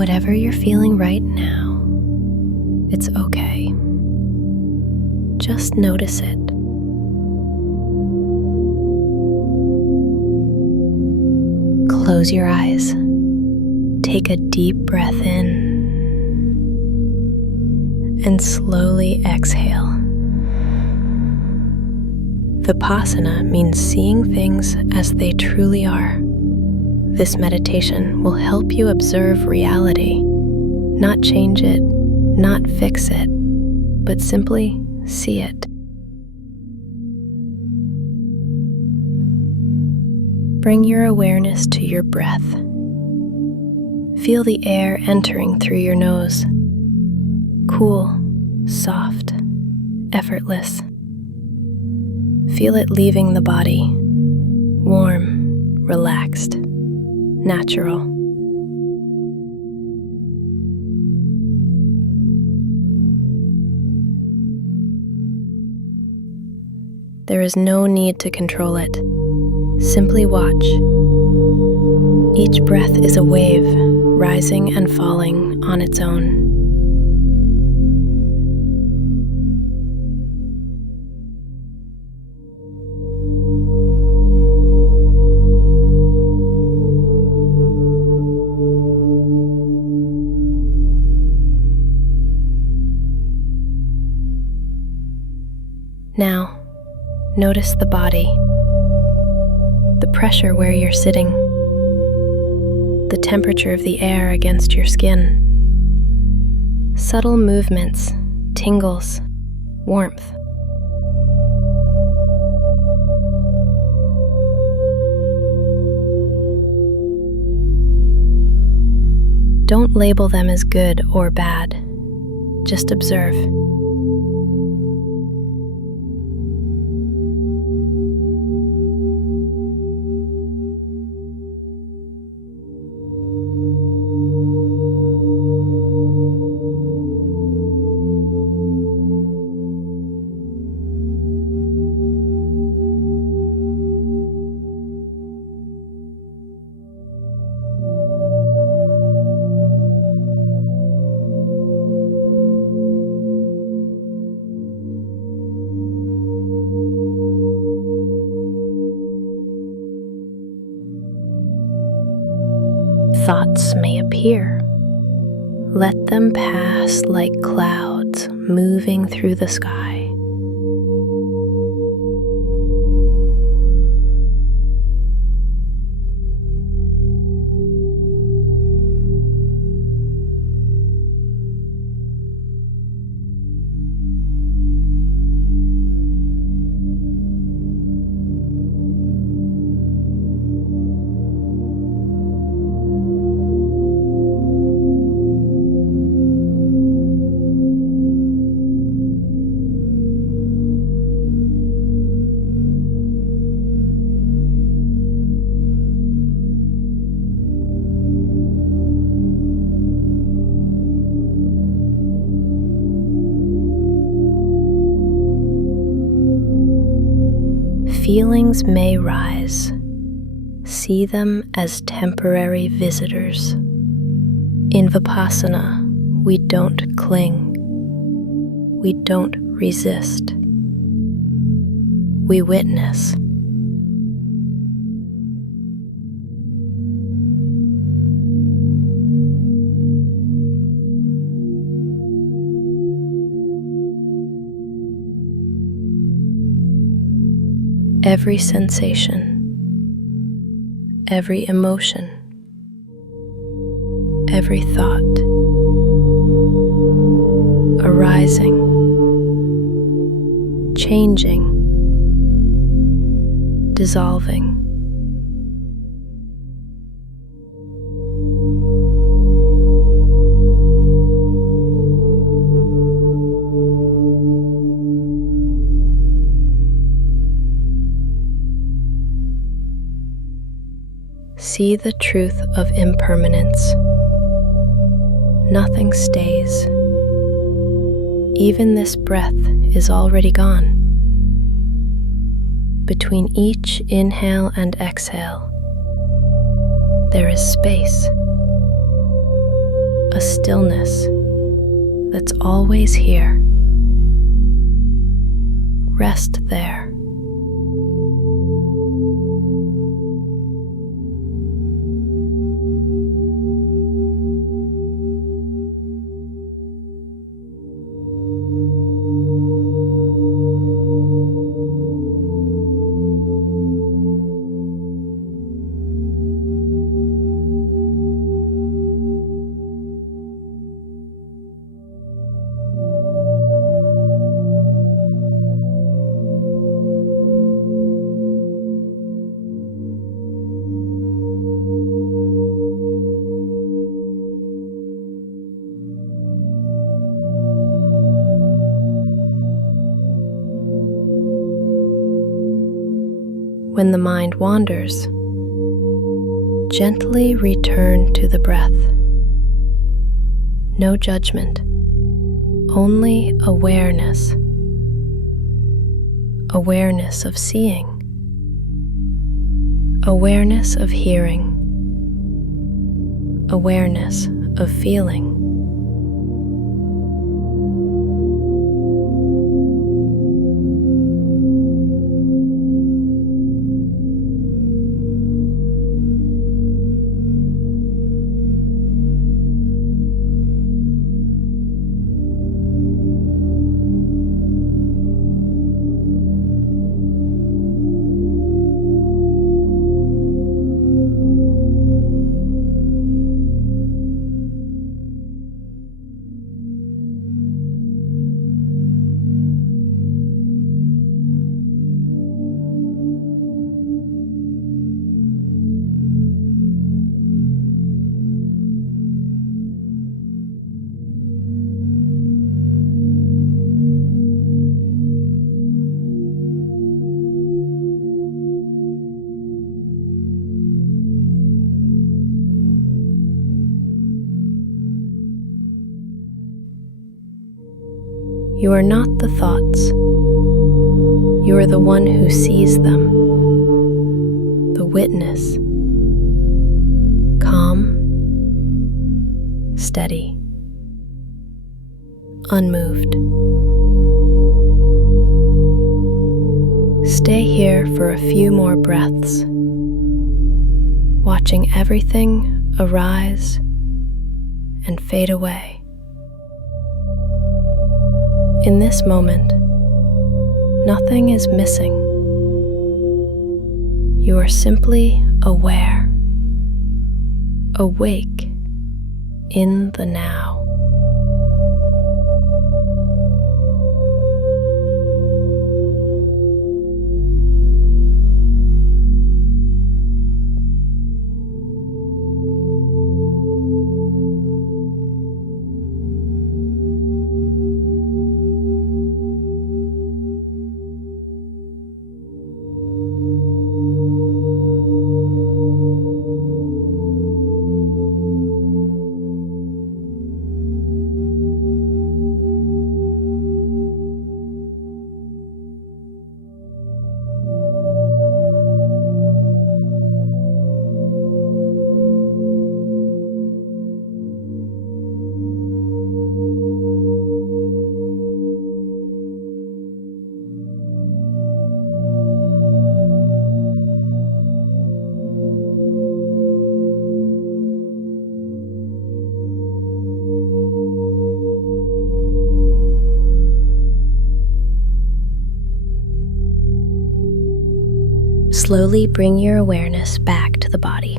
Whatever you're feeling right now, it's okay. Just notice it. Close your eyes. Take a deep breath in and slowly exhale. Vipassana means seeing things as they truly are. This meditation will help you observe reality, not change it, not fix it, but simply see it. Bring your awareness to your breath. Feel the air entering through your nose. Cool, soft, effortless. Feel it leaving the body. Warm, relaxed, natural. There is no need to control it. Simply watch. Each breath is a wave, rising and falling on its own. Now, notice the body, the pressure where you're sitting, the temperature of the air against your skin, subtle movements, tingles, warmth. Don't label them as good or bad, just observe. Thoughts may appear. Let them pass like clouds moving through the sky. Feelings may rise. See them as temporary visitors. In Vipassana, we don't cling. We don't resist. We witness. Every sensation, every emotion, every thought, arising, changing, dissolving. See the truth of impermanence. Nothing stays. Even this breath is already gone. Between each inhale and exhale, there is space. stillness that's always here. Rest there. When the mind wanders, gently return to the breath. No judgment, only awareness. Awareness of seeing, awareness of hearing, awareness of feeling. You are not the thoughts. You are the one who sees them, the witness, calm, steady, unmoved. Stay here for a few more breaths, watching everything arise and fade away. In this moment, nothing is missing. You are simply aware, awake in the now. Slowly bring your awareness back to the body.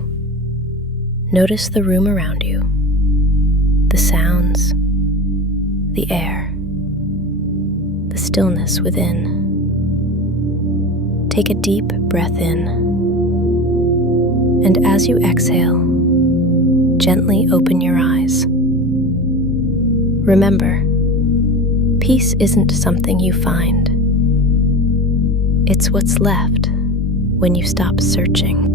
Notice the room around you, the sounds, the air, the stillness within. Take a deep breath in, and as you exhale, gently open your eyes. Remember, peace isn't something you find. It's what's left when you stop searching.